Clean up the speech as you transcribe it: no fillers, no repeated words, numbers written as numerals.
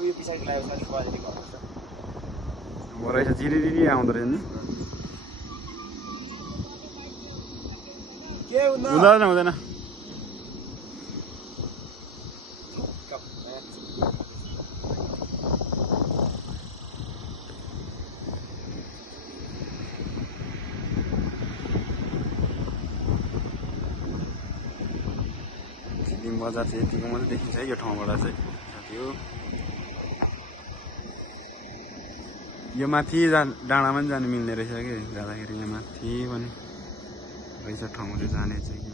यो पछाडि लाग्यो भने क्वालिटी गर्छ रहेछ जिरिरिरी आउँदो रहेछ नि के हुँदैन हुँदैन बजार चाहिँ यतिको मात्रै देखिन्छ है यो ठाउँबाट चाहिँ साथी हो यो माथि डाँडामा पनि जानु मिल्ने रहेछ कि जाँदाखेरि यहाँ माथि पनि रहेछ ठाउँहरू जाने चाहिँ